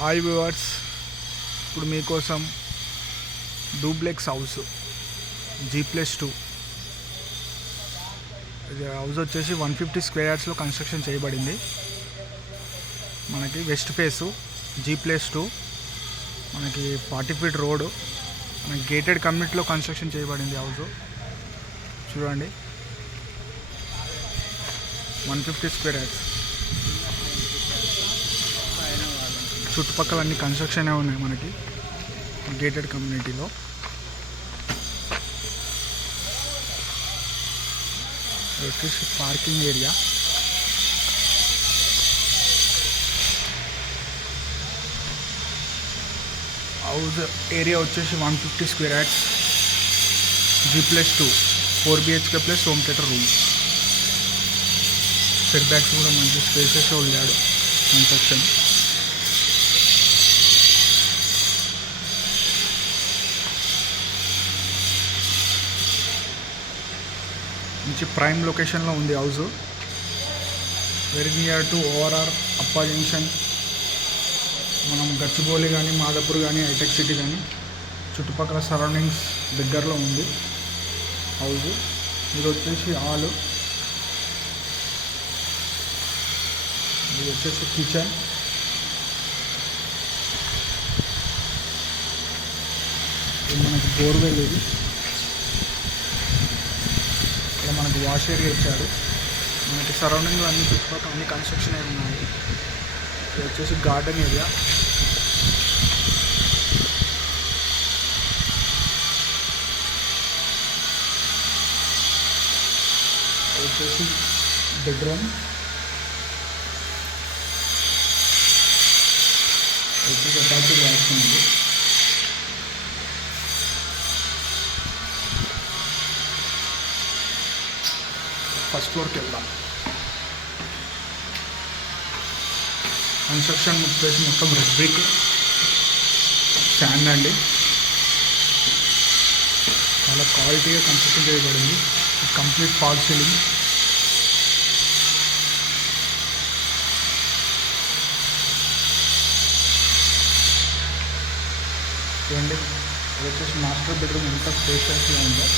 Hi viewers, ఇప్పుడు మీకోసం duplex house G+2. ఇది హౌస్ వచ్చేసి 150 స్క్వేర్ యార్డ్స్లో కన్స్ట్రక్షన్ చేయబడింది. మనకి వెస్ట్ ఫేసు G+2, మనకి 40 ఫీట్ రోడ్, మనకి గేటెడ్ కమ్యూనిటీలో కన్స్ట్రక్షన్ చేయబడింది హౌస్. చూడండి, 150 స్క్వేర్ యార్డ్స్. చుట్టుపక్కల అన్ని కన్స్ట్రక్షనే ఉన్నాయి మనకి గేటెడ్ కమ్యూనిటీలో. వచ్చేసి పార్కింగ్ ఏరియా. హౌస్ ఏరియా వచ్చేసి 150 square yards, G+2, 4 BHK plus home theatre room. Set backs కూడా మంచి స్పేసెస్ వదిలాడు కన్స్ట్రక్షన్. మంచి ప్రైమ్ లొకేషన్లో ఉంది house. Very near to ORR, అప్పా జంక్షన్, మనం గచ్చిబౌలి కానీ, మాదాపూర్ కానీ, హైటెక్ సిటీ కానీ చుట్టుపక్కల సరౌండింగ్స్ దగ్గరలో ఉంది హౌస్. ఇది వచ్చేసి హాల్, ఇది వచ్చేసి కిచెన్. ఇది మనకి బోర్వెల్. ఇది ఇక్కడ మనకు వాష్ ఏరియా ఇచ్చారు. మనకి సరౌండింగ్లో అన్ని చుట్టుపక్కల అన్ని కన్స్ట్రక్షన్ అయి ఉన్నాయి. ఇది వచ్చేసి గార్డెన్ ఏరియా. ఇది వచ్చేసి బెడ్రూమ్. ఇది వచ్చేసి అటాచ్డ్ వాష్రూమ్ ఉంది. ఫస్ట్ ఫ్లోర్కి వెళ్దాం. కన్స్ట్రక్షన్ వచ్చేసి మొత్తం రెడ్ బ్రిక్, శాండ్ అండి. చాలా క్వాలిటీగా కన్స్ట్రక్షన్ చేయబడింది. Complete fall ceiling. చూడండి, ఇది వచ్చేసి మాస్టర్ బెడ్రూమ్ ఎంత స్పేషియస్గా ఉందో.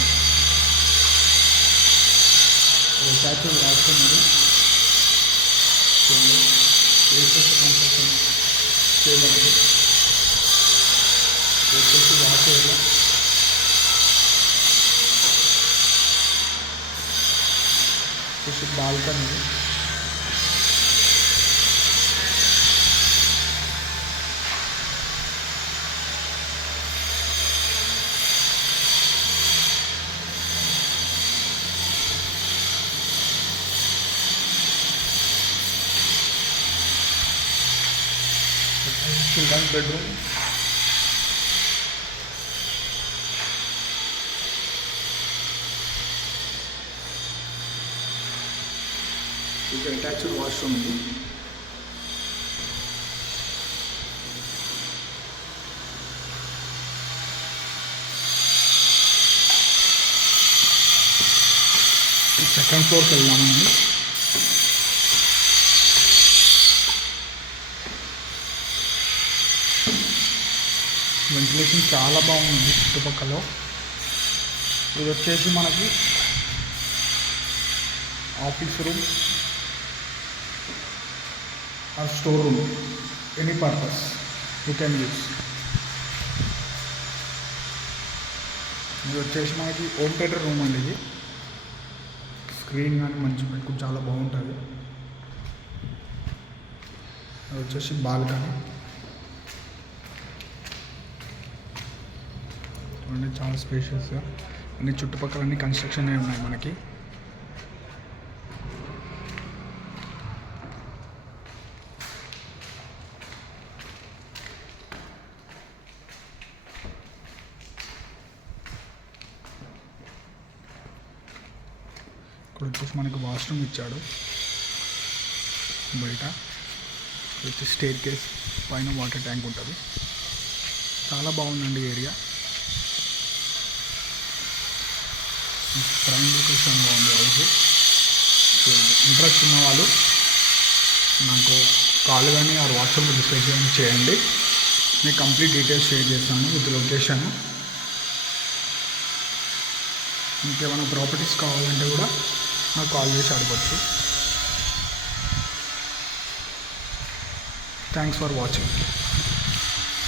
Attached washroom. ఇది చూడండి, స్పేషియస్ కన్స్ట్రక్షన్ చేయబడింది. వచ్చేసి వాష్ ఏరియా. వచ్చేసి బాల్కనీ. Children's bedroom. ఇది అటాచ్డ్ వాష్రూమ్. ఇది సెకండ్ ఫ్లోర్కి వెళ్దామండి. వెంటిలేషన్ చాలా బాగుంది చుట్టుపక్కల. ఇది వచ్చేసి మనకి office room or store room, any purpose you can use. ఇది వచ్చేసి మనకి హోమ్ థియేటర్ రూమ్ అండి. ఇది స్క్రీన్ కానీ మంచి పెట్టుకుని చాలా బాగుంటుంది. అది వచ్చేసి బాల్కనీ. చూడండి, చాలా స్పేషియస్గా అన్ని చుట్టుపక్కల అన్ని కన్స్ట్రక్షన్ అయి ఉన్నాయి మనకి. ఇక్కడ వచ్చేసి మనకి వాష్రూమ్ ఇచ్చాడు బయట. వచ్చి స్టేర్ కేస్, పైన వాటర్ ట్యాంక్ ఉంటుంది. చాలా బాగుందండి ఏరియా. ప్రైమ్ లొకేషన్లో ఉంది హౌస్. ఇంట్రెస్ట్ ఉన్న వాళ్ళు నాకు కాల్ కానీ ఆర్ వాట్సాప్లో మెసేజ్ చేయండి. మీకు కంప్లీట్ డీటెయిల్స్ షేర్ చేస్తాను విత్ లొకేషన్. ఇంకేమైనా ప్రాపర్టీస్ కావాలంటే కూడా నాకు కాల్ చేసి అడగచ్చు. Thanks for watching.